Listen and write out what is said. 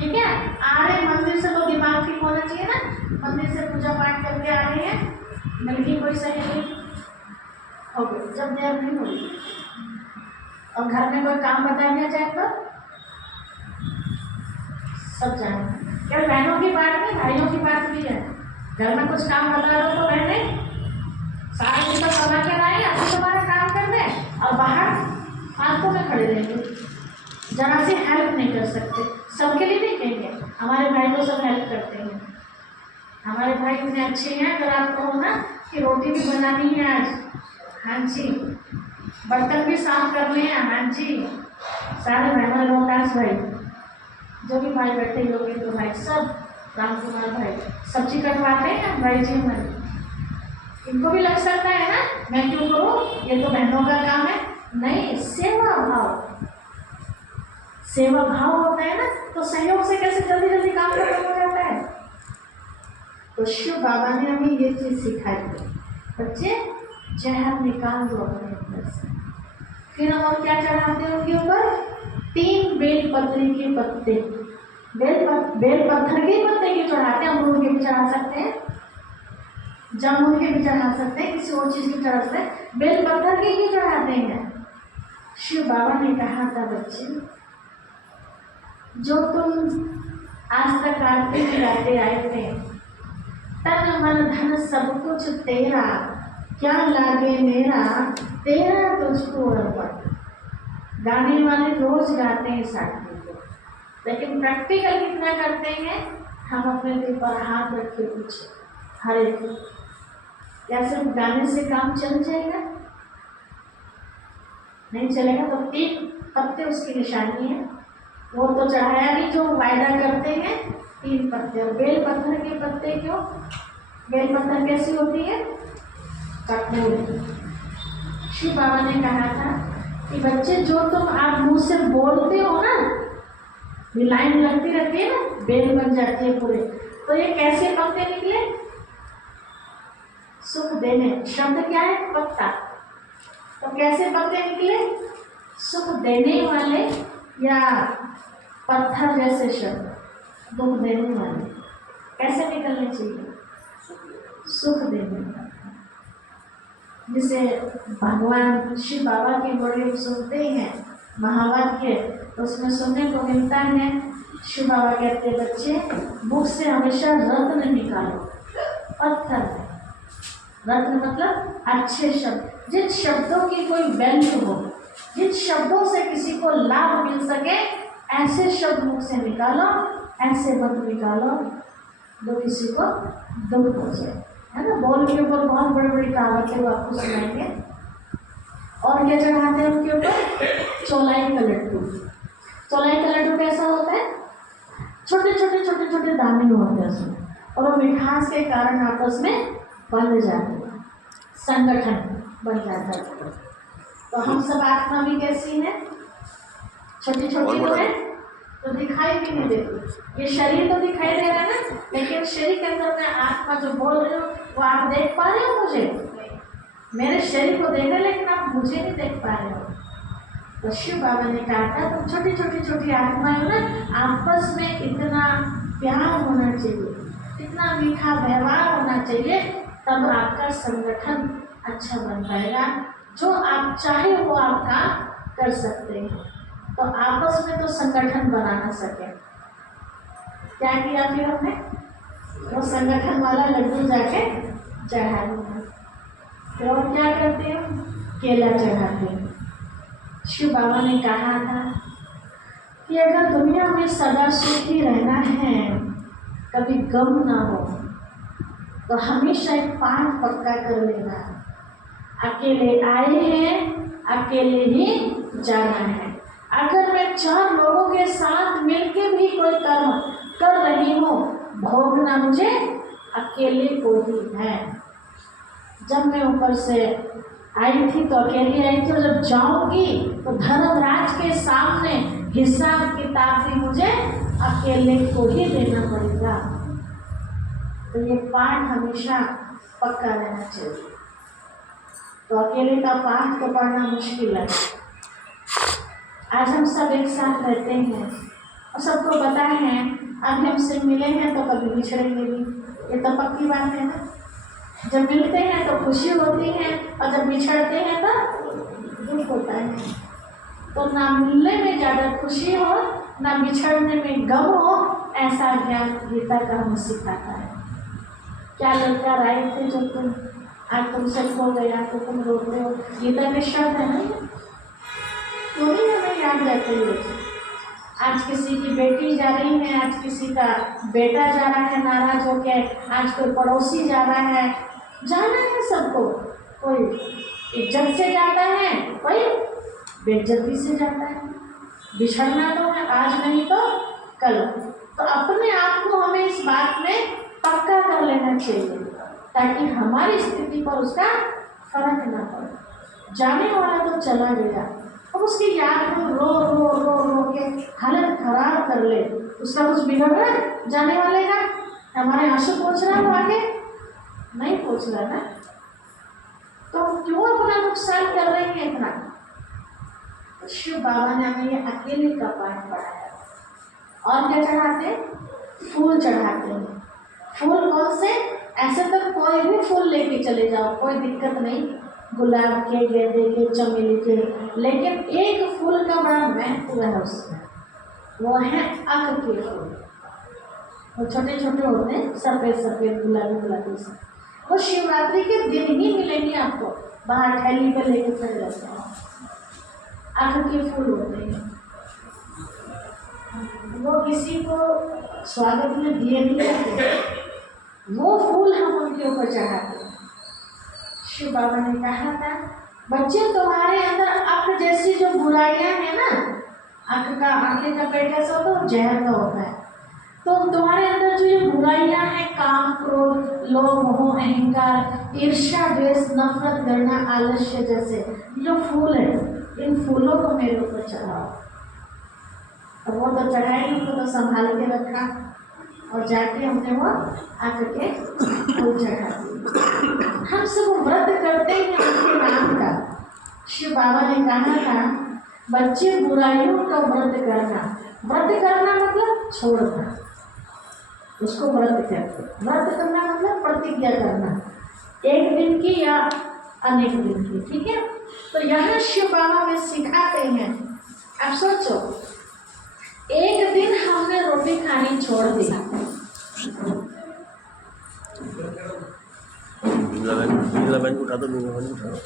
ठीक है। आ रहे मंदिर से तो दिमाग ठीक होना चाहिए ना, मंदिर से पूजा पाठ करके आ रहे हैं, मिलगी कोई सहेली हो गई, जब देर नहीं होगी और घर में कोई काम बता दिया जाए तो सब जाए। क्या बहनों की बात नहीं, भाइयों की बात भी है। घर में कुछ काम बता दो तो बहने सारा दिन तक कमा के लाए, अभी तुम्हारा काम कर दे और बाहर फालतू में खड़े रहेंगे, जरा सी हेल्प नहीं कर सकते। सबके लिए नहीं कहेंगे, हमारे भाई को सब हेल्प करते हैं, हमारे भाई इतने अच्छे हैं। अगर आप कहो ना कि रोटी भी बनानी है आज, हाँ जी, बर्तन भी साफ करने हैं, हाँ जी, सारे भाई, हमारे रोहतास भाई, जो भी भाई बैठे लोग तो भाई सब, राम कुमार भाई सब्जी कटवाते हैं भाई जी हमारे। इनको भी लग सकता है ना, मैं क्यों करूँ, ये तो बहनों का काम है। नहीं, सेवा भाव, सेवा भाव होता है ना, तो सहयोग से कैसे जल्दी जल्दी काम खत्म हो जाता है। तो शिव बाबा ने हमें ये चीज सिखाई, बच्चे जहर निकाल दो अपने अंदर से। फिर हम और क्या चढ़ाते हैं उनके ऊपर, 3 बेलपत्री के पत्ते, बेलपत्थर के पत्ते के चढ़ाते हैं, अमरूद के भी चढ़ा सकते हैं, जामुन के भी चढ़ा सकते हैं, किसी और चीज की चढ़ा सकते हैं, बेलपत्थर के ही चढ़ाते हैं। शिव बाबा ने कहा था, बच्चे जो तुम आज तक आरती गिराते आए थे, तन मन धन सब कुछ तेरा, क्या लागे मेरा, तेरा तुझको अर्पण। गाने वाले रोज गाते हैं साथी को, लेकिन प्रैक्टिकल कितना करते हैं, हम अपने दिल पर हाथ रख के पूछे हर एक। क्या सिर्फ गाने से काम चल जाएगा? नहीं चलेगा। तो 3 पत्ते उसकी निशानी है, वो तो चढ़ाया भी जो वायदा करते हैं, 3 पत्ते। और बेलपत्थर के पत्ते क्यों? बेलपत्थर कैसी होती है? कठोर। शिव बाबा ने कहा था कि बच्चे जो तुम आप मुंह से बोलते हो ना, ये लाइन लगती रहती है ना, बेल बन जाती है पूरे, तो ये कैसे पत्ते निकले? सुख देने, शब्द क्या है? पत्ता। तो कैसे पत्ते निकले? सुख देने वाले या पत्थर जैसे शब्द, दुख देने वाले कैसे निकलने चाहिए? सुख देने वाले। जिसे भगवान शिव बाबा के बड़े सुनते हैं महावाक्य, तो उसमें सुनने को मिलता है, शिव बाबा कहते बच्चे मुख से हमेशा रत्न निकालो, पत्थर। रत्न मतलब अच्छे शब्द, जिन शब्दों की कोई वैल्यू हो, जिन शब्दों से किसी को लाभ मिल सके, ऐसे शब्द मुख से निकालो। ऐसे मत निकालो जो किसी को दुख हो जाए, है ना। बोल के ऊपर बहुत बड़ी बड़ी कहावतें वो आपको सुनाएंगे। और क्या चढ़ाते हैं उनके ऊपर? चौलाई का लड्डू। चौलाई का लड्डू कैसा होता है? छोटे छोटे छोटे छोटे दाने होते हैं उसमें, और वो मिठास के कारण आपस में बन जाते हैं, संगठन बन जाता है। तो हम सब आत्मा भी कैसी है? छोटी छोटी तो है, तो दिखाई भी नहीं देती। ये शरीर तो दिखाई दे रहा है ना, लेकिन शरीर के अंदर में आत्मा जो बोल रहे हो वो आप देख पा रहे हो? मुझे, मेरे शरीर को देख रहे, लेकिन आप मुझे नहीं देख पा रहे हो। तो शिव बाबा ने कहा था तुम छोटी छोटी छोटी आत्माएं हो ना, आपस में इतना प्यार होना चाहिए, इतना मीठा व्यवहार होना चाहिए, तब आपका संगठन अच्छा बन पाएगा। जो आप चाहे वो आप काम कर सकते हैं। तो आपस में तो संगठन बना ना सके, क्या किया फिर हमने? वो संगठन वाला लड्डू जाके चढ़ा दिया। फिर और क्या करते हैं? केला चढ़ाते हैं। शिव बाबा ने कहा था कि अगर दुनिया में सदा सुखी रहना है, कभी गम ना हो, तो हमेशा एक पाठ पक्का कर लेना। अकेले आए हैं, अकेले ही जाना है। अगर मैं 4 लोगों के साथ मिलकर भी कोई कर्म कर रही हूँ, भोगना मुझे अकेले को ही है। जब मैं ऊपर से आई थी तो अकेली आई थी, और जब जाऊंगी तो धर्मराज के सामने हिसाब किताब भी मुझे अकेले को ही देना पड़ेगा। तो ये पाठ हमेशा पक्का रहना चाहिए। तो अकेले का पाठ तो पढ़ना मुश्किल है। आज हम सब एक साथ रहते हैं, और सबको पता है अब हमसे मिले हैं तो कभी बिछड़ेंगे भी, ये तो पक्की बात है ना। जब मिलते हैं तो खुशी होती है और जब बिछड़ते हैं तो दुख होता है। तो ना मिलने में ज़्यादा खुशी हो ना बिछड़ने में गम हो, ऐसा ज्ञान गीता का हमें सिखाता है। क्या लड़का राय थे जो तुम आज तुमसे खो गया तो तुम रोते हो, गीता के शब्द है ना, तो भी हमें याद रहते हैं। आज किसी की बेटी जा रही है, आज किसी का बेटा जा रहा है नाराज होकर, आज कोई पड़ोसी जा रहा है, जाना है सबको। कोई इज्जत से जाता है, कोई बेइज्जती से जाता है। बिछड़ना तो है, आज नहीं तो कल। तो अपने आप को हमें इस बात में पक्का कर लेना चाहिए ताकि हमारी स्थिति पर उसका फर्क ना पड़े। जाने वाला तो चला गया, अब उसकी याद में रो रो रो रो के हालत खराब कर ले, उसका कुछ बिगड़ रहा है जाने वाले का? हमारे आंसू पहुँच रहा है आगे? नहीं पहुँच रहा ना, तो क्यों अपना नुकसान कर रहे हैं इतना? शिव बाबा ने हमें ये अकेले का पाठ पढ़ाया। और क्या चढ़ाते? फूल चढ़ाते हैं। फूल कौन से? ऐसे तो कोई भी फूल लेके चले जाओ, कोई दिक्कत नहीं, गुलाब के, गेंदे के, चमेली के, लेकिन एक फूल का बड़ा महत्व है उसमें, वो है अक के फूल। वो छोटे छोटे होते हैं, सफ़ेद सफ़ेद गुलाबी गुलाबी से। वो शिवरात्रि के दिन ही मिलेंगे आपको, बाहर थैली पे लेके चले जाते हैं। अक के फूल होते हैं, वो किसी को स्वागत में दिए नहीं जाते, वो फूल हम उनके ऊपर चढ़ाते हैं। शिव बाबा ने कहा था, बच्चे तुम्हारे अंदर अक जैसी जो बुराइयां हैं ना, अक का आंखें का पेट कैसा होता है, जहर का होता है, तो तुम्हारे अंदर जो ये बुराइयां हैं, काम क्रोध लोभ मोह अहंकार ईर्ष्या द्वेष नफरत करना आलस्य जैसे जो फूल है, इन फूलों को मेरे ऊपर चढ़ाओ। तो वो तो चढ़ाई, उनको तो संभाल के रखा और जाके हमने वो आके फूल चढ़ा दिए। हम सब व्रत करते हैं उनके नाम का। शिव बाबा ने कहा था, बच्चे बुराइयों का व्रत करना। व्रत करना मतलब छोड़ना, उसको व्रत कहते हैं। व्रत करना मतलब प्रतिज्ञा करना, एक दिन की या अनेक दिन की, ठीक है। तो यहाँ शिव बाबा में सिखाते हैं, आप सोचो एक दिन हमने रोटी खानी छोड़ दी, नीला बहन उठा दो, नीला बहन उठा दो।